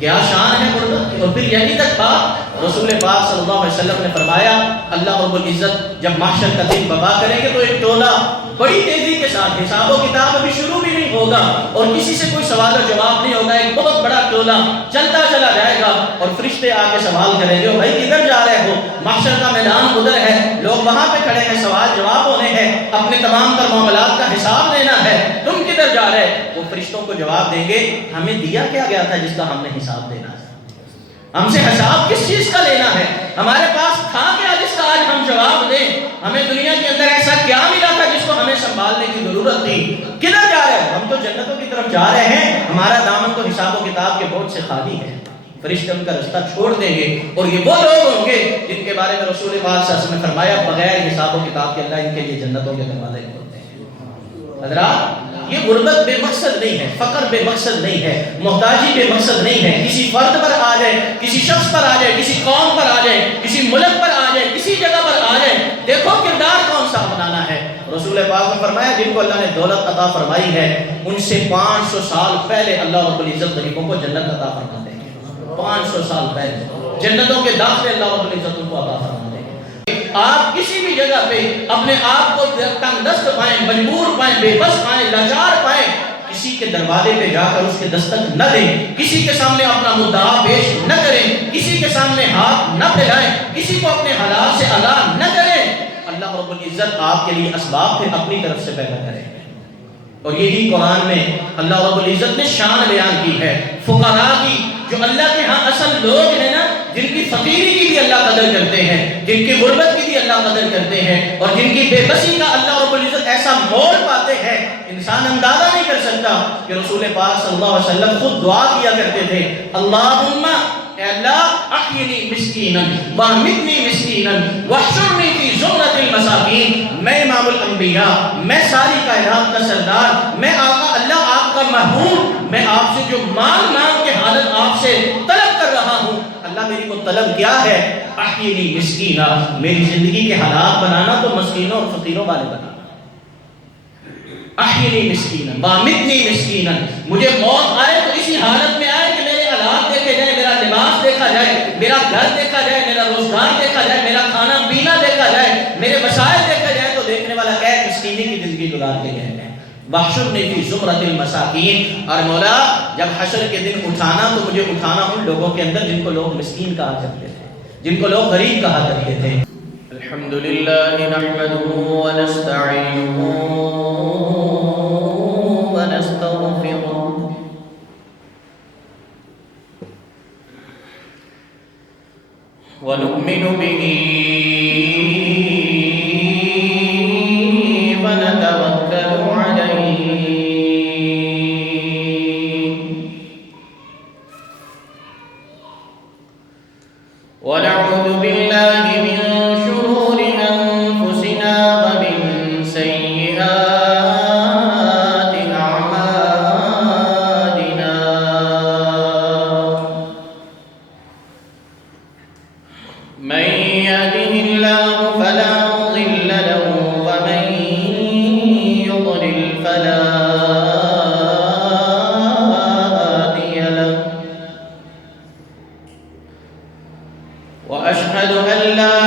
کیا شان ہے غربت. اور پھر یہی تک تھا رسول پاک صلی اللہ علیہ وسلم نے فرمایا اللہ رب العزت جب محشر کا دن وبا کریں گے تو ایک ٹولہ بڑی تیزی کے ساتھ، حساب و کتاب ابھی شروع بھی نہیں ہوگا اور کسی سے کوئی سوال و جواب نہیں ہوگا، ایک بہت بڑا ٹولہ چلتا چلا جائے گا اور فرشتے آ کے سوال کریں گے بھائی کدھر جا رہے ہو؟ محشر کا میدان ادھر ہے، لوگ وہاں پہ کھڑے ہیں، سوال جواب ہونے ہیں، اپنے تمام تر معاملات کا حساب لینا ہے، تم کدھر جا رہے؟ وہ فرشتوں کو جواب دیں گے ہمیں دیا کیا گیا تھا جس کا ہم نے حساب دینا ہے، ہم سے حساب کس چیز کا لینا ہے، ہمارے پاس تھا کیا جس کا آج ہم جواب دیں، ہمیں دنیا کے اندر ایسا کیا ملا تھا جس کو ہمیں سنبھالنے کی ضرورت تھی، کدھر جا رہے ہیں؟ ہم تو جنتوں کی طرف جا رہے ہیں، ہمارا دامن تو حساب و کتاب کے بوجھ سے خالی ہے. فرشتے ان کا رستہ چھوڑ دیں گے اور یہ وہ لوگ ہوں گے جن کے بارے میں رسول پاک صلی اللہ علیہ وسلم نے فرمایا بغیر حساب و کتاب کے اللہ ان کے لیے جنتوں کے دروازے کھولتے ہیں. حضرات یہ غربت بے مقصد نہیں ہے، فقر بے مقصد نہیں ہے، محتاجی بے مقصد نہیں ہے، کسی فرد پر آ جائے، کسی شخص پر آ جائے، کسی قوم پر آ جائے، کسی ملک پر آ جائے، کسی جگہ پر آ جائے، دیکھو کردار کون سا بنانا ہے. رسول پاک نے فرمایا جن کو اللہ نے دولت عطا فرمائی ہے ان سے 500 سال پہلے اللہ رب العزت غریبوں کو جنت عطا فرما دیں گے. 500 سال پہلے جنتوں کے داخلے اللہ رب العزت ان کو عطا فرما دیں گے. آپ کسی بھی جگہ پہ اپنے آپ کو تنگ دست پائیں، مجبور پائیں، بے بس پائیں، لاچار پائیں، کسی کے دروازے پہ جا کر اس کے دستک نہ دیں، کسی کے سامنے اپنا مدعا پیش نہ کریں، کسی کے سامنے ہاتھ نہ پھیلائیں، کسی کو اپنے حالات سے آگاہ نہ کریں. اللہ رب العزت آپ کے لیے اسباب پھر اپنی طرف سے پیدا کرے. اور یہی قرآن میں اللہ رب العزت نے شان بیان کی ہے فقراء کی، جو اللہ کے ہاں اصل لوگ ہیں نا، جن کی فقیری کی بھی اللہ قدر کرتے ہیں، جن کی غربت کی بھی اللہ قدر کرتے ہیں، اور جن کی بے بسی کا اللہ رب العزت ایسا مول پاتے ہیں انسان اندازہ نہیں کر سکتا. کہ رسول پاک صلی اللہ علیہ وسلم خود دعا کیا کرتے تھے اللہم اے اللہ احینی مسکینا وامیتنی مسکینا واحشرنی فی زمرۃ المساکین. میں امام الانبیاء، میں ساری کائنات کا سردار، میں آقا اللہ آپ کا محبوب، میں آپ سے جو مانگ مانگ کے حالت آپ سے طلب کر رہا ہوں، اللہ میری وہ طلب کیا ہے؟ احینی مسکینا، میری زندگی کے حالات بنانا تو مسکینوں اور فقیروں والے بنانا. احینی مسکینا وامیتنی مسکینا، مجھے موت آئے تو اسی حالت میں آئے کہ میرے حالات دیکھے جائیں، میرا لباس دیکھا جائے، میرا گھر دیکھا جائے، میرا روزگار دیکھا جائے، میرا کھانا پینا دیکھا جائے، میرے وسائل دیکھا جائے تو دیکھنے والا کہے مسکینی کی زندگی گزار کے گئے ہیں. واحشرنی فی زمرۃ المساکین، اور مولا جب حشر کے دن اٹھانا تو مجھے اٹھانا ان لوگوں کے اندر جن کو لوگ مسکین کہا کرتے تھے، جن کو لوگ غریب کہا کرتے تھے. الحمدللہ نحمدہ ونستعینہ ونستغفرہ ونؤمن به ونتوکل علیہ ونعوذ باللہ من شرور انفسنا ومن سیئات من يهده الله فلا مضل له ومن يضلل فلا هادي له وأشهد أن لا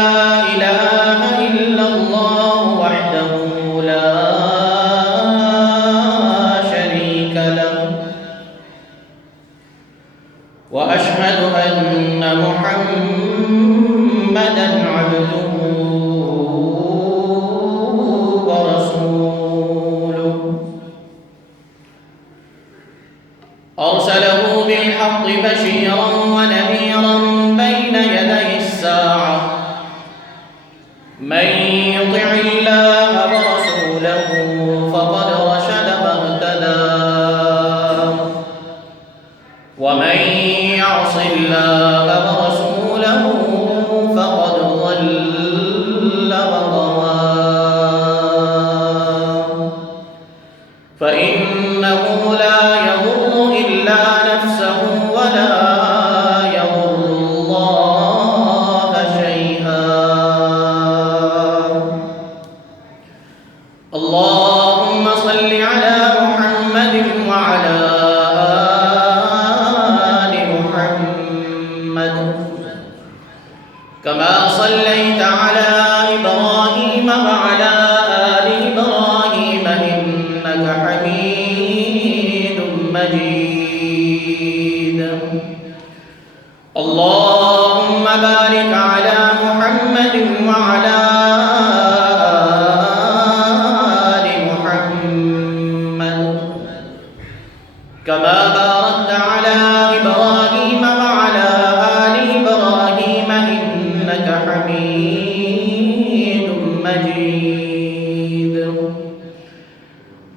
إله إلا الله وحده لا شريك له وأشهد أن محمدًا عبده ورسوله أرسله بالحق بشيرا ونذيرا بين يدي الساعة من يطع الله ورسوله فقد رشد واهتدى ومن يعص الله ورسوله فقد ضل وغوى فإنه لا يضر إلا نفسه ولا يضر الله شيئا. اللهم صل على محمد وعلى آل محمد اللهم بارك على محمد وعلى آل محمد كما باركت على إبراهيم وعلى آل إبراهيم إنك حميد مجيد.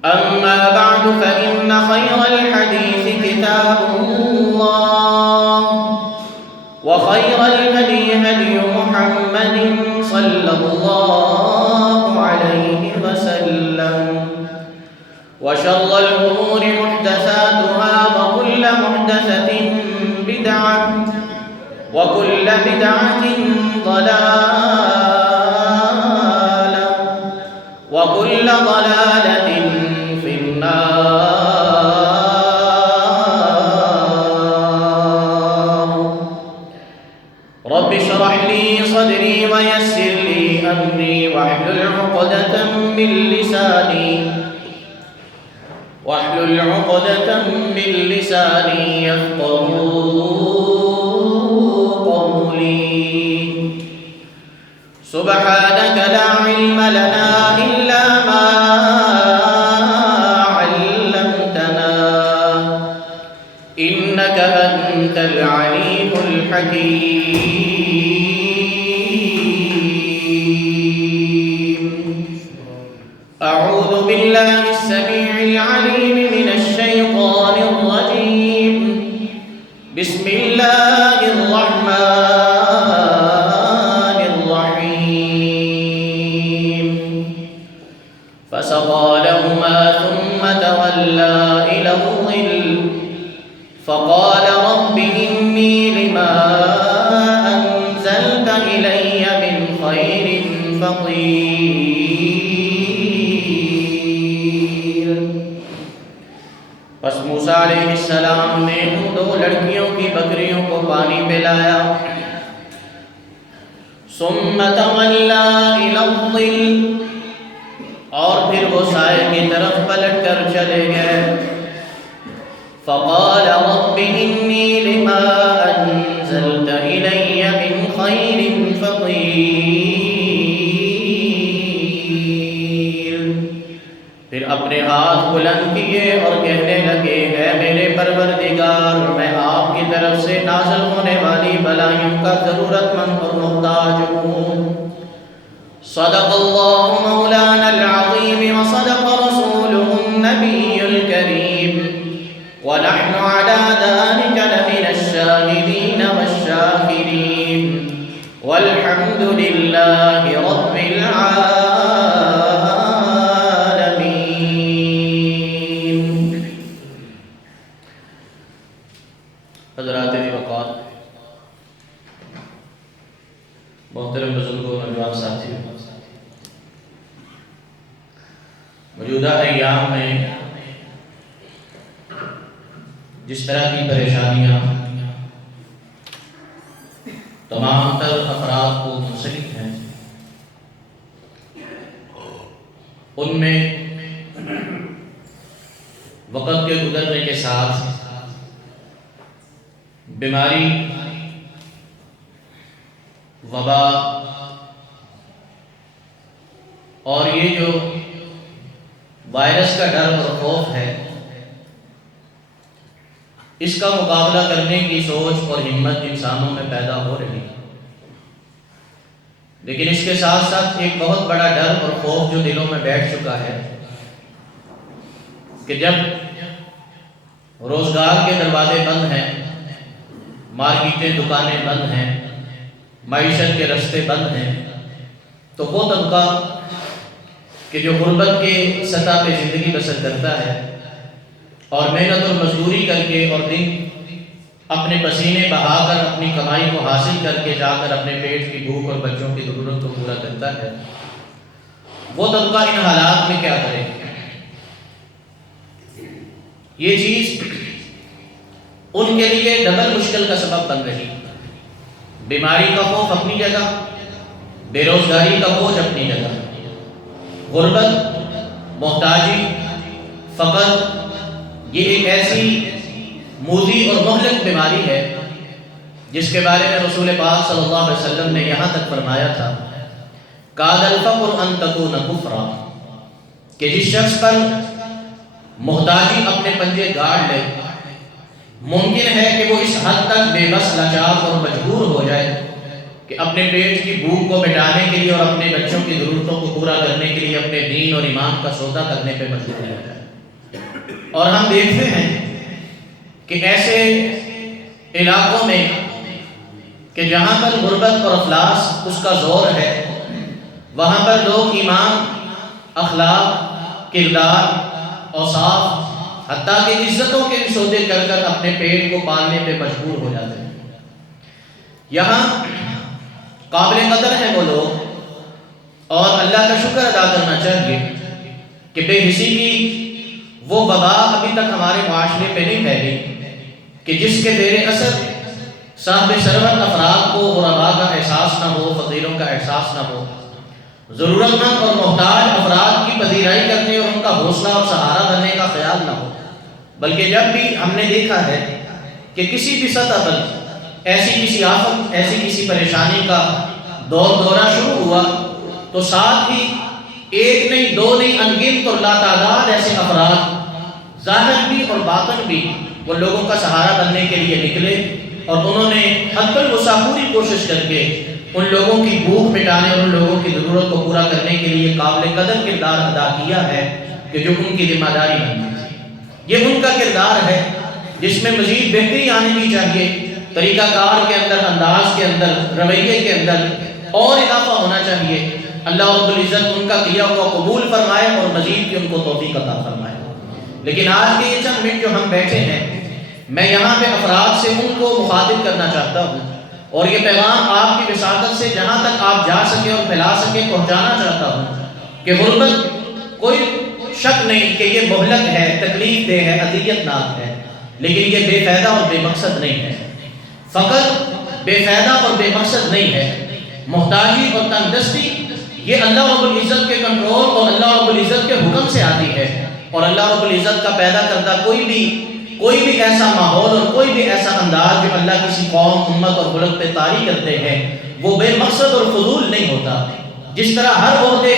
أما بعد فإن خير الحديث كتاب الله وخير الهدي هدي محمد صلى الله عليه وسلم وشر الأمور محدثاتها وكل محدثة بدعة وكل بدعة ضلالة وكل ضلالة في النار. رب اشرح لي صدري ويسر لي أمري واحلل عقدة من لساني يفقهوا قولي. سبحانك لا علم لنا إلا ما علمتنا إنك أنت العليم الحكيم. أعوذ بالله السميع العليم من الشيطان الرجيم. بسم الله الرحمن الرحيم. فسقى لهما ثم تولى إلى الظل فقال رب إني لما أنزلت إلي من خير فقير. پس موسیٰ علیہ السلام نے ان دو لڑکیوں کی بکریوں کو پانی پلایا. ثم تولى إلى الظل اور پھر وہ سائے کی طرف پلٹ کر چلے گئے. فقال رب إني لما أنزلت إلي من خير فقير. پھر اپنے ہاتھ بلند کیے اور کہنے لگے اے میرے پروردگار میں آپ کی طرف سے نازل ہونے والی بلائیوں کا ضرورت مند اور محتاج ہوں. صدق اللہ مولانا العظیم وصدق رسوله النبی الکریم ونحن على ذلك لمن الشاهدين والشاكرين والحمد لله رب العالمين. حضرات وقار، محترم بزرگوں، نوجوان ساتھیوں، موجودہ ایام میں جس طرح کی پریشانیاں تمام تر افراد کو منسلک ہیں، ان میں وقت کے گزرنے کے ساتھ بیماری، وبا اور یہ جو وائرس کا ڈر اور خوف ہے، اس کا مقابلہ کرنے کی سوچ اور ہمت انسانوں میں پیدا ہو رہی ہے. لیکن اس کے ساتھ ساتھ ایک بہت بڑا ڈر اور خوف جو دلوں میں بیٹھ چکا ہے کہ جب روزگار کے دروازے بند ہیں، مارکیٹیں، دکانیں بند ہیں، معیشت کے رستے بند ہیں، تو وہ طبقہ کہ جو غربت کے سطح پہ زندگی بسر کرتا ہے اور محنت اور مزدوری کر کے اور دن اپنے پسینے بہا کر اپنی کمائی کو حاصل کر کے جا کر اپنے پیٹ کی بھوک اور بچوں کی ضرورت کو پورا کرتا ہے، وہ طبقہ ان حالات میں کیا کرے؟ یہ چیز ان کے لیے ڈبل مشکل کا سبب بن رہی. بیماری کا خوف اپنی جگہ، بے روزگاری کا بوجھ اپنی جگہ، غربت، محتاجی، فقر، یہ ایک ایسی موذی اور مہلک بیماری ہے، جس کے بارے میں رسول پاک صلی اللہ علیہ وسلم نے یہاں تک فرمایا تھا کاد الفقر ان تکون کفرا، کہ جس شخص پر محتاجی اپنے پنجے گاڑ لے، ممکن ہے کہ وہ اس حد تک بے بس لاچار اور مجبور ہو جائے کہ اپنے پیٹ کی بھوک کو مٹانے کے لیے اور اپنے بچوں کی ضرورتوں کو پورا کرنے کے لیے اپنے دین اور ایمان کا سودا کرنے پہ مجبور ہو جائے۔ اور ہم دیکھتے ہیں کہ ایسے علاقوں میں کہ جہاں پر غربت اور افلاس اس کا زور ہے، وہاں پر لوگ ایمان، اخلاق، کردار، اوصاف، حتیٰ کہ عزتوں کے بھی سودے کر کر اپنے پیٹ کو پالنے پہ مجبور ہو جاتے ہیں۔ یہاں قابل قدر ہے وہ لوگ، اور اللہ کا شکر ادا کرنا چاہیے کہ بے حسی کی وہ وبا ابھی تک ہمارے معاشرے پہ نہیں پھیلی کہ جس کے زیر اثر صاحب ثروت افراد کو غرباء کا احساس نہ ہو، فقیروں کا احساس نہ ہو، ضرورت مند اور محتاج افراد کی پذیرائی کرنے اور ان کا حوصلہ اور سہارا بننے کا خیال نہ ہو، بلکہ جب بھی ہم نے دیکھا ہے کہ کسی بھی سطح پر ایسی کسی آفت، ایسی کسی پریشانی کا دورہ شروع ہوا تو ساتھ ہی ایک نہیں، دو نہیں، انگنت اور لاتعداد ایسے افراد ظاہر بھی اور باطن بھی وہ لوگوں کا سہارا بننے کے لیے نکلے، اور انہوں نے حد الوسع پوری کوشش کر کے ان لوگوں کی بھوک مٹانے اور ان لوگوں کی ضرورت کو پورا کرنے کے لیے قابل قدر کردار ادا کیا ہے کہ جو ان کی ذمہ داری بنتی تھی۔ یہ ان کا کردار ہے جس میں مزید بہتری آنے کی چاہیے، طریقہ کار کے اندر، انداز کے اندر، رویے کے اندر اور اضافہ ہونا چاہیے۔ اللہ رب العزت ان کا کیا ہوا قبول فرمائے اور مزید کی ان کو توفیق عطا فرمائے۔ لیکن آج کے یہ چند منٹ جو ہم بیٹھے ہیں، میں یہاں پہ افراد سے ان کو مخاطب کرنا چاہتا ہوں، اور یہ پیغام آپ کی وساطت سے جہاں تک آپ جا سکیں اور پھیلا سکیں پہنچانا چاہتا ہوں کہ غربت کوئی شک نہیں کہ یہ مہلک ہے، تکلیف دہ ہے، اذیت ناک ہے، لیکن یہ بے فائدہ اور بے مقصد نہیں ہے۔ فقط بے فائدہ اور بے مقصد نہیں ہے، محتاجی اور تنگ دستی یہ اللہ رب العزت کے کنٹرول اور اللہ رب العزت کے حکم سے آتی ہے، اور اللہ رب العزت کا پیدا کردہ کوئی بھی ایسا ماحول اور کوئی بھی ایسا انداز جو اللہ کسی قوم، امت اور ملک پہ طاری کرتے ہیں وہ بے مقصد اور فضول نہیں ہوتا۔ جس طرح ہر عہدے،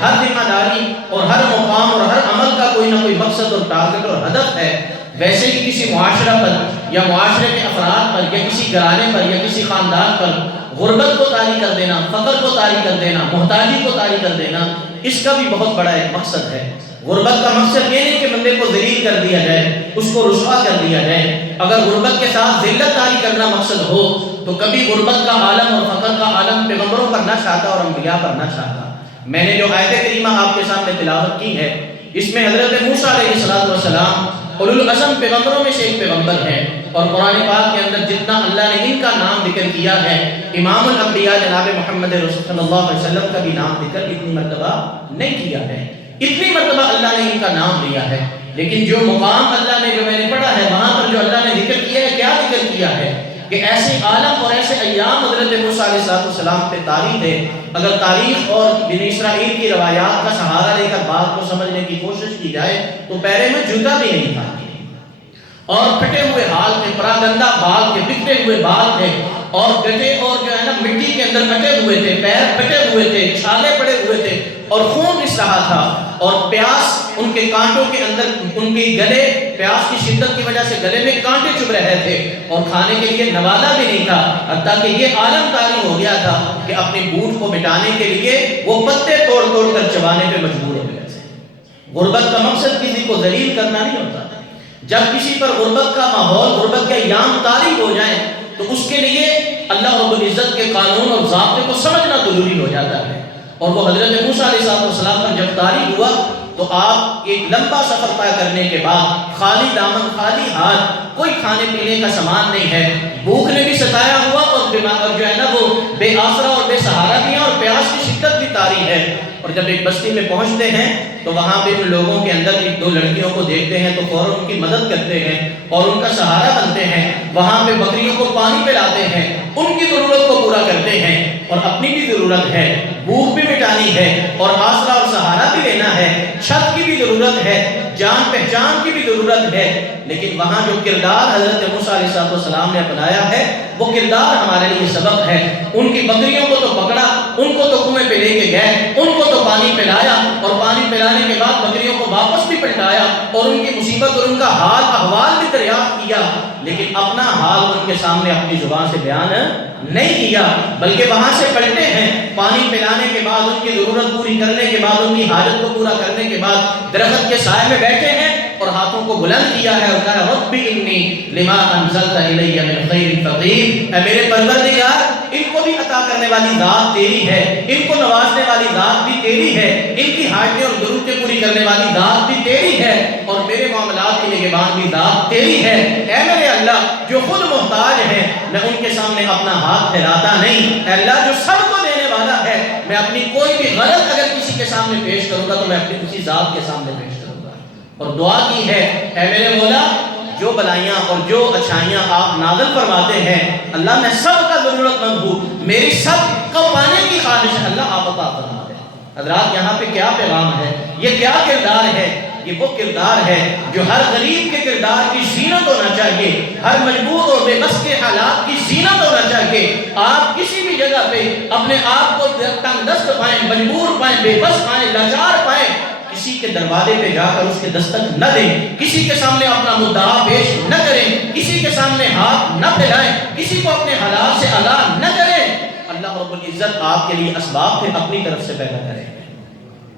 ہر ذمہ داری اور ہر مقام اور ہر عمل کا کوئی نہ کوئی مقصد اور ٹارگٹ اور ہدف ہے، ویسے ہی کسی معاشرہ پر یا معاشرے کے افراد پر یا کسی گھرانے پر یا کسی خاندان پر غربت کو طاری کر دینا، فقر کو طاری کر دینا، محتاجی کو طاری کر دینا، اس کا بھی بہت بڑا ایک مقصد ہے۔ غربت کا مقصد یہ نہیں کہ بندے کو ذلیل کر دیا جائے، اس کو رسوا کر دیا جائے۔ اگر غربت کے ساتھ ذلت طاری کرنا مقصد ہو تو کبھی غربت کا عالم اور فقر کا عالم پیغمبروں پر نہ چھاتا اور انبیاء پر نہ چھاتا۔ میں نے جو آیت کریمہ آپ کے سامنے تلاوت کی ہے، اس میں حضرت موسیٰ علیہ السلام اولو العزم پیغمبروں میں سے ایک پیغمبر ہیں، اور قرآن پاک کے اندر جتنا اللہ نے ان کا نام ذکر کیا ہے، امام الانبیاء جناب محمد رسول صلی اللہ علیہ وسلم کا بھی نام ذکر اتنی مرتبہ نہیں کیا ہے۔ اتنی مرتبہ اللہ نے ان کا نام لیا ہے، لیکن جو مقام اللہ نے، جو میں نے پڑھا ہے، وہاں پر جو اللہ نے ذکر کیا ہے، کیا ذکر کیا ہے کہ ایسے عالم اور ایسے ایام حضرت موسیٰ علیہ السلام پہ طاری تھے۔ اگر تاریخ اور بنی اسرائیل کی روایات کا سہارا لے کر بات کو سمجھنے کی کوشش کی جائے تو پیرے میں جوتا بھی نہیں تھا، اور پھٹے ہوئے حال تھے، پراگندہ بال تھے، بکھرے ہوئے بال تھے، اور گٹے اور جو ہے نا مٹی کے اندر کٹے ہوئے تھے، پیر پھٹے ہوئے تھے، چھالے پڑے ہوئے تھے، اور خون رس رہا تھا، اور پیاس ان کے کانٹوں کے اندر، ان کے گلے، پیاس کی شدت کی وجہ سے گلے میں کانٹے چبھ رہے تھے، اور کھانے کے لیے نوالا بھی نہیں تھا، حتیٰ کہ یہ عالم طاری ہو گیا تھا کہ اپنی بھوک کو مٹانے کے لیے وہ پتے توڑ توڑ کر چبانے پہ مجبور ہو گئے تھے۔ غربت کا مقصد کسی کو ذلیل کرنا نہیں ہوتا۔ جب کسی پر غربت کا ماحول، غربت کے ایام طاری ہو جائیں تو اس کے لیے اللہ رب العزت کے قانون اور ضابطے کو سمجھنا ضروری ہو جاتا ہے، اور وہ حضرت موسیٰ علیہ السلام پر جب طاری ہوا تو آپ ایک لمبا سفر طے کرنے کے بعد خالی دامن، خالی ہاتھ، کوئی کھانے پینے کا سامان نہیں ہے، بھوک نے بھی ستایا ہوا اور جو ہے نا وہ بے آسرا اور بے سہارا بھی ہے، اور پیاس کی شدت بھی طاری ہے۔ اور جب ایک بستی میں پہنچتے ہیں تو وہاں پہ ان لوگوں کے اندر ایک دو لڑکیوں کو دیکھتے ہیں تو فوراً ان کی مدد کرتے ہیں اور ان کا سہارا بنتے ہیں، وہاں پہ بکریوں کو پانی پلاتے ہیں، ان کی ضرورت کو پورا کرتے ہیں، اور اپنی بھی ضرورت ہے، بھوک بھی مٹانی ہے، اور آسرا اور سہارا بھی لینا ہے، چھت کی بھی ضرورت ہے، جان پہچان کی بھی ضرورت ہے، لیکن وہاں جو کردار حضرت موسیٰ علیہ السلام نے اپنایا ہے وہ کردار ہمارے لیے سبق ہے۔ ان کی بکریوں کو تو پکڑا، ان کو تو کنویں پہ لے کے گئے، ان کو تو پانی پلایا، اور پانی پلانے کے بعد بکریوں کو واپس بھی پلٹایا اور ان کی مصیبت اور ان کا حال احوال بھی دریافت کیا، لیکن اپنا حال ان کے سامنے اپنی زبان سے بیان نہیں کیا، بلکہ وہاں سے پلٹے ہیں۔ پانی پلانے کے بعد، ان کی ضرورت پوری کرنے کے بعد، ان کی حاجت کو پورا کرنے کے بعد درخت کے سائے میں بیٹھے ہیں اور ہاتھوں کو بلند کیا ہے اور کہا رب انی لما انزلت الی من خیر فقیر، اے میرے پروردگار ان کو بھی عطا کرنے والی ذات تیری ہے، ان کو نوازنے والی ذات بھی تیری ہے، ان کی حاجتیں اور ضرورتیں پوری کرنے والی ذات بھی تیری ہے، اور میرے معاملات کی نگہبان بھی ذات تیری ہے۔ اے میرے اللہ جو خود محتاج ہیں میں ان کے سامنے اپنا ہاتھ پھیلاتا نہیں، اے اللہ جو سب کو دینے والا ہے میں اپنی کوئی بھی غلط اگر کسی کے سامنے پیش کروں گا تو میں اپنی کسی ذات کے سامنے پیش کروں گا، اور دعا کی ہے اے میرے مولا جو بلائیاں اور جو اچھائیاں آپ نازل فرماتے ہیں اللہ میں سب کا ضرورت مند ہوں، میری سب کو پانے کی خواہش ہے، اللہ آپ عطا فرما دیں۔ حضرات یہاں پہ کیا پیغام ہے، یہ کیا کردار ہے؟ یہ وہ کردار ہے جو ہر غریب کے کردار کی زینت ہونا چاہیے، ہر مجبور اور بے بس کے حالات کی زینت ہونا چاہیے۔ آپ کسی بھی جگہ پہ اپنے آپ کو تنگ دست پائیں، مجبور پائیں، بے بس پائیں، لاچار پائیں، کسی کے دروازے پہ جا کر اس کے دستک نہ دیں، کسی کے سامنے اپنا مدعا پیش نہ کریں، کسی کے سامنے ہاتھ نہ پھیلائیں، کسی کو اپنے حالات سے آگاہ نہ کریں۔ اللہ رب العزت آپ کے لیے اسباب پھر اپنی طرف سے پیدا کرے،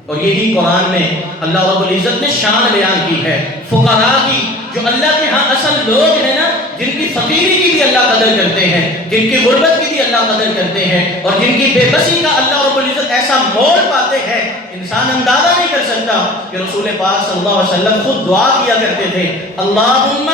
اور یہی قرآن میں اللہ رب العزت نے شان بیان کی ہے فقراء کی، جو اللہ کے ہاں اصل لوگ ہیں نا، جن کی فقیری کی بھی اللہ قدر کرتے ہیں، جن کی غربت کی بھی اللہ قدر کرتے ہیں، اور جن کی بے بسی کا اللہ رب العزت ایسا مول پاتے ہیں انسان اندازہ نہیں کر سکتا، کہ رسول پاک صلی اللہ علیہ وسلم خود دعا کیا کرتے تھے اللہم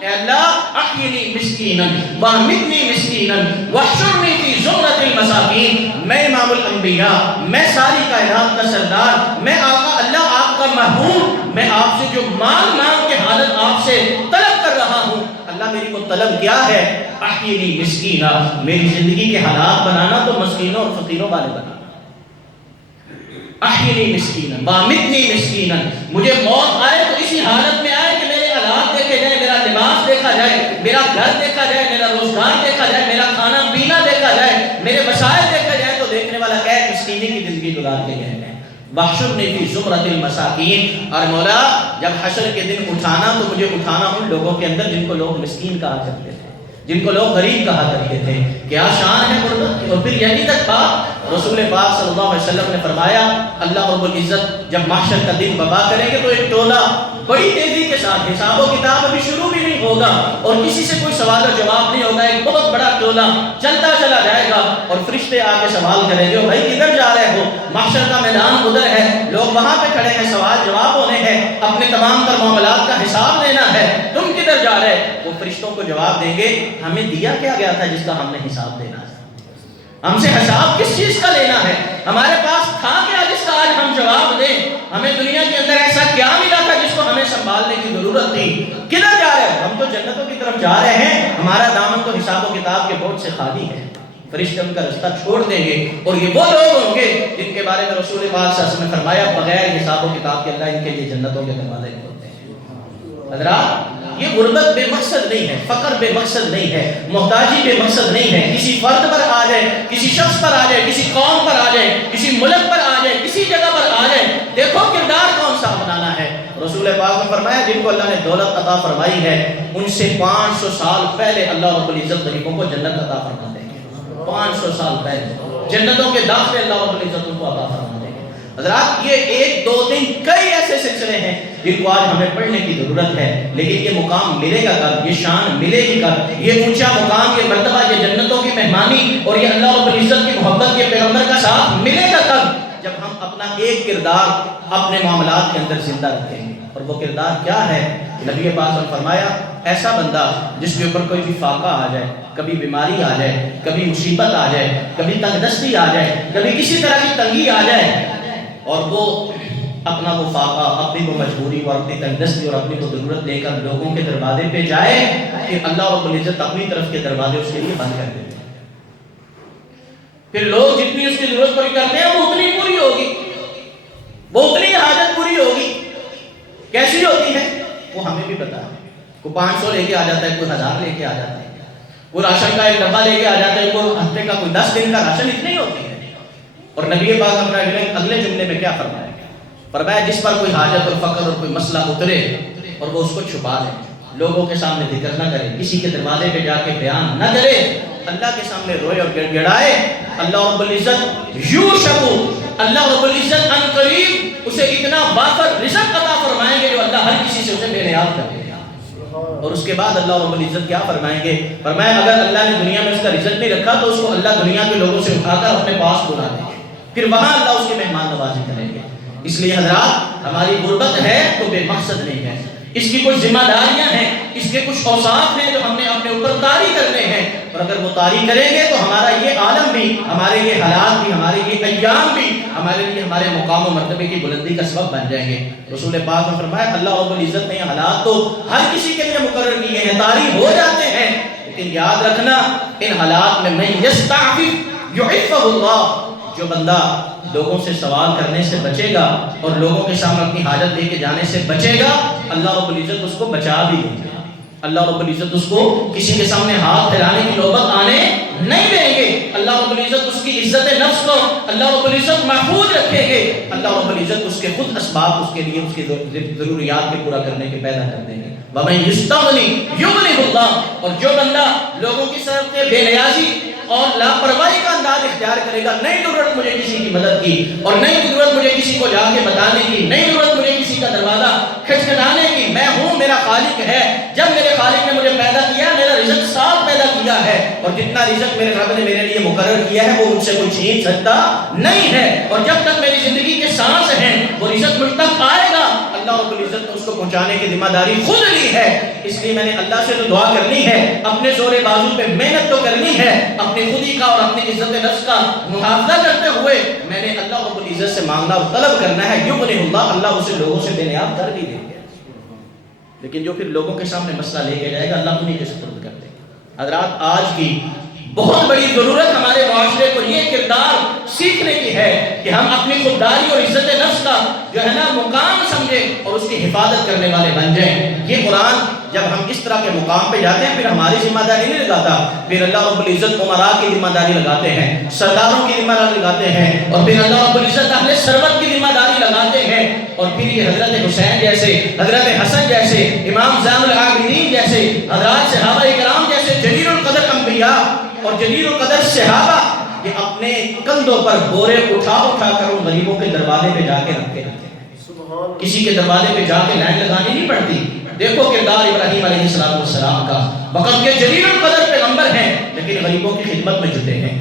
اے اللہ احیینی مسکینا وامیتنی مسکینا واحشرنی فی زمرۃ المساکین، میں امام الانبیاء، میں ساری کائنات کا سردار، میں آقا اللہ آپ کا محبوب، میں آپ سے جو مانگ مانگ کے حالت آپ سے طلب کر رہا ہوں، اللہ میری وہ طلب کیا ہے؟ احیینی مسکینا، میری زندگی کے حالات بنانا تو مسکینوں اور فقیروں والے بنانا، احیینی مسکینا وامیتنی مسکینا، مجھے موت آئے تو اسی حالت میں آئے کہ میرے حالات دیکھے جائیں، میرا لباس دیکھا جائے، میرا گھر دیکھا جائے، میرا روزگار دیکھا جائے، میرا کھانا پینا دیکھا جائے، میرے وسائل دیکھا جائے، تو دیکھنے والا کہے مسکینی کی زندگی گزار کے گئے ہیں۔ واحشرنی فی زمرۃ المساکین، اور مولا جب حشر کے دن اٹھانا تو مجھے اٹھانا ان لوگوں کے اندر جن کو لوگ مسکین کہا کرتے تھے، جن کو لوگ غریب کہا کرتے تھے۔ کیا شان ہے غربت کی! اور پھر یہی تک بات رسول پاک صلی اللہ علیہ وسلم نے فرمایا اللہ رب العزت جب محشر کا دن وبا کریں گے تو ایک ٹولہ بڑی تیزی کے ساتھ، حساب و کتاب ابھی شروع بھی نہیں ہوگا اور کسی سے کوئی سوال و جواب نہیں ہوگا، ایک بہت بڑا ٹولہ چلتا چلا جائے گا اور فرشتے آ کے سوال کریں گے بھائی کدھر جا رہے ہو؟ محشر کا میدان ادھر ہے، لوگ وہاں پہ کھڑے ہیں، سوال جواب ہونے ہیں، اپنے تمام تر معاملات کا حساب لینا ہے، تم کدھر جا رہے؟ وہ فرشتوں کو جواب دیں گے ہمیں دیا کیا گیا تھا جس کا ہم نے حساب دینا ہے، ہم سے حساب کس چیز کا لینا ہے، ہمارے پاس تھا کیا جس کا آج ہم جواب دیں، ہمیں دنیا کے اندر ایسا کیا ملا تھا جس کو ہمیں سنبھالنے کی ضرورت تھی، کدھر جا رہے ہیں؟ ہم تو جنتوں کی طرف جا رہے ہیں، ہمارا دامن تو حساب و کتاب کے بوجھ سے خالی ہے۔ فرشتے ان کا رستہ چھوڑ دیں گے اور یہ وہ لوگ ہوں گے جن کے بارے میں رسول پاک صلی اللہ علیہ وسلم نے فرمایا بغیر حساب و کتاب کے اللہ ان کے لیے جنتوں کے دروازے کھولتے ہیں۔ حضرات یہ غربت بے مقصد نہیں ہے، فقر بے مقصد نہیں ہے، محتاجی بے مقصد نہیں ہے، کسی فرد پر آ جائے، کسی شخص پر آ جائے، کسی قوم پر آ جائے، کسی ملک پر آ جائے، کسی جگہ پر آ جائے، دیکھو کردار کون سا بنانا ہے۔ رسول پاک نے فرمایا جن کو اللہ نے دولت عطا فرمائی ہے ان سے 500 سال پہلے اللہ رب العزت غریبوں کو جنت عطا فرما دیں گے، 500 سال پہلے جنتوں کے داخلے اللہ رب العزت ان کو عطا فرما دیں گے۔ حضرات یہ 1 2 3 کئی ایسے سلسلے ہیں جن کو آج ہمیں پڑھنے کی ضرورت ہے، لیکن یہ مقام ملے گا کب، یہ شان ملے گی کب، یہ اونچا مقام، یہ مرتبہ، یہ جنتوں کی مہمانی اور یہ اللہ رب العزت کی محبت کے پیغمبر کا ساتھ ملے گا کب؟ جب ہم اپنا ایک کردار اپنے معاملات کے اندر زندہ رکھیں گے، اور وہ کردار کیا ہے؟ نبی پاک نے فرمایا ایسا بندہ جس کے اوپر کوئی بھی فاقہ آ جائے، کبھی بیماری آ جائے، کبھی مصیبت آ جائے، کبھی تنگ دستی آ جائے، کبھی کسی طرح کی تنگی آ جائے، اور وہ اپنا وہ فاقہ، اپنی وہ مجبوری اور اپنی تنگ دستی اور اپنی وہ ضرورت لے کر لوگوں کے دروازے پہ جائے کہ اللہ رب العزت اپنی طرف کے دروازے اس کے لیے بند کر دیتے ہیں، پھر لوگ جتنی اس کی ضرورت پوری کرتے ہیں وہ اتنی پوری ہوگی، وہ اتنی حاجت پوری ہوگی، کیسی ہوتی ہے وہ ہمیں بھی پتا ہے. کوئی 500 لے کے آ جاتا ہے, کوئی 1000 لے کے آ جاتا ہے, کوئی راشن کا ایک ڈبہ لے کے آ جاتا ہے, کوئی ہفتے کا, کوئی 10 دن کا راشن. اتنی ہوتی ہے. اور نبی پاک اپنا اگلے جملے میں کیا فرمایا؟ فرمایا جس پر کوئی حاجت اور فقر اور کوئی مسئلہ اترے اور وہ اس کو چھپا لے, لوگوں کے سامنے ذکر نہ کرے, کسی کے دروازے پہ جا کے بیان نہ کرے, اللہ کے سامنے روئے اور گڑ گڑائے, اللہ رب العزت یوشکو, اللہ رب العزت ان قریب اسے اتنا وافر رزق عطا فرمائیں گے جو اللہ ہر کسی سے اسے بے نیاز کر دے گا. اور اس کے بعد اللہ رب العزت کیا فرمائیں گے؟ فرمایا اگر اللہ نے دنیا میں اس کا رزق نہیں رکھا تو اس کو اللہ دنیا کے لوگوں سے اٹھا کر اپنے پاس بلا دیں گے, پھر وہاں اللہ اس کی مہمان نوازی کریں گے. اس لیے حضرات ہماری غربت ہے تو بے مقصد نہیں ہے, اس کی کچھ ذمہ داریاں ہیں, اس کے کچھ اوصاف ہیں جو ہم نے اپنے اوپر طاری کرنے ہیں, اور اگر وہ طاری کریں گے تو ہمارا یہ عالم بھی, ہمارے یہ حالات بھی, ہمارے یہ ایام بھی ہمارے لیے ہمارے مقام و مرتبے کی بلندی کا سبب بن جائیں گے. رسول پاک نے فرمایا اللہ رب العزت نے یہ حالات تو ہر کسی کے لیے مقرر کیے ہیں, طاری ہو جاتے ہیں, لیکن یاد رکھنا ان حالات میں من یستعفف یعفہ اللہ, جو بندہ لوگوں سے سوال کرنے سے بچے گا اور لوگوں کے سامنے اپنی حاجت لے کے جانے سے بچے گا, اللہ رب العزت اس کو بچا بھی دیں گے. اللہ رب العزت اس کو کسی کے سامنے ہاتھ پھیلانے کی نوبت آنے نہیں دیں گے. اللہ رب العزت اس کی عزت نفس کو اللہ رب العزت محفوظ رکھیں گے. اللہ رب العزت اس کے خود اسباب اس کے لیے اس کی ضروریات کے پورا کرنے کے پیدا کر دیں گے. وَمَن يَسْتَغْنِ يُغْنِهُ اللَّهُ, اور جو بندہ لوگوں کی طرف سے بے نیازی اور لاپرواہی کا انداز اختیار کرے گا, نہیں ضرورت مجھے کسی کی مدد کی, اور نہیں ضرورت مجھے کسی کو جا کے بتانے کی, نہیں ضرورت مجھے کسی کا دروازہ کھٹکھٹانے کی, میں ہوں, میرا خالق ہے. جب میرے خالق نے مجھے پیدا کیا, میرا رزق صاف پیدا کیا ہے, اور جتنا رزق میرے رب نے میرے لیے مقرر کیا ہے وہ مجھ سے کوئی چھین سکتا نہیں ہے, اور جب تک میری زندگی کے سانس ہیں وہ رزق مجھ تک آئے گا. اللہ رب العزت نے اس کو پہنچانے کی ذمہ داری خود لی ہے. اس لیے میں نے اللہ سے تو دعا کرنی ہے, اپنے زور بازو پہ محنت تو کرنی ہے, اپنی خودی کا اور اپنی عزت نفس کا محافظہ کرتے ہوئے میں نے اللہ رب العزت سے مانگنا اور طلب کرنا ہے. یغنی اللہ, اللہ اسے لوگوں سے بے نیاز کر بھی دیں گے. لیکن جو پھر لوگوں کے سامنے مسئلہ لے کے جائے گا اللہ انہیں کے سپرد کر دے گا. حضرات آج کی بہت بڑی ضرورت ہمارے معاشرے کو یہ کردار سیکھنے کی ہے کہ ہم اپنی خودداری اور عزت نفس کا جو ہے نا مقام سمجھیں اور اس کی حفاظت کرنے والے بن جائیں. یہ قرآن جب ہم اس طرح کے مقام پہ جاتے ہیں پھر ہماری ذمہ داری نہیں لگاتا, پھر اللہ رب العزت عمراء کی ذمہ داری لگاتے ہیں, سرداروں کی ذمہ داری لگاتے ہیں, اور پھر اللہ رب العزت اہل ثروت کی ذمہ داری لگاتے ہیں. اور پھر یہ حضرت حسین جیسے, حضرت حسن جیسے, امام زین العابدین جیسے, حضرات صحابہ کرام جیسے جلیل القدر انبیاء اور جلیل القدر صحابہ, یہ اپنے کندھوں پر بورے اٹھا اٹھا کر ان غریبوں کے دروازے پہ جا کے رکھتے ہیں. کسی کے دروازے پہ جا کے لائن لگانی نہیں پڑتی. دیکھو کردار ابراہیم علیہ السلام کا, وقت کے جلیل القدر پیغمبر ہیں لیکن غریبوں کی خدمت میں جٹے ہیں.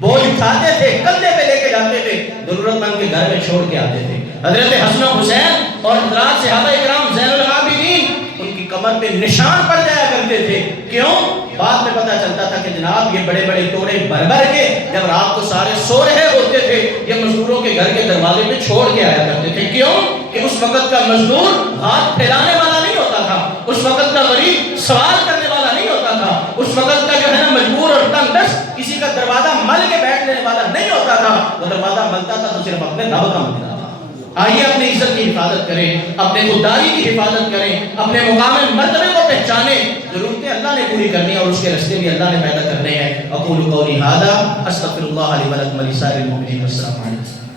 بوجھ اٹھاتے تھے, کندھے پہ لے کے جاتے تھے, ضرورت مند کے گھر میں چھوڑ کے آتے تھے. حضرت حسن و حسین اور حضرات صحابہ کرام زین العابدین ان کی کمر پہ نشان پڑ جایا کرتے تھے. کیوں؟ بعد میں پتہ چلتا تھا کہ جناب یہ بڑے بڑے ٹوڑے بھر بھر کے جب رات کو سارے سو رہے ہوتے تھے یہ مزدوروں کے گھر کے دروازے پہ چھوڑ کے آیا کرتے تھے. کیوں؟ کہ اس وقت کا مزدور ہاتھ پھیلانے والا نہیں ہوتا تھا, اس وقت کا غریب سوال کرنے والا نہیں ہوتا تھا, اس وقت کا جو ہے نا مجبور اور تنگ دست کسی کا دروازہ مل کے بیٹھ لینے والا نہیں ہوتا تھا. وہ دروازہ ملتا تھا تو صرف اپنے رب کا ملتا تھا. آئیے اپنی عزت کی حفاظت کریں, اپنے خودداری کی حفاظت کریں, اپنے مقام مرتبے کو پہچانیں. ضرورتیں اللہ نے پوری کرنی ہے اور اس کے راستے بھی اللہ نے پیدا کرنے ہیں. اقول قولی ھذا استغفر اللہ لی ولکم ولسائر المؤمنین. السلام علیکم.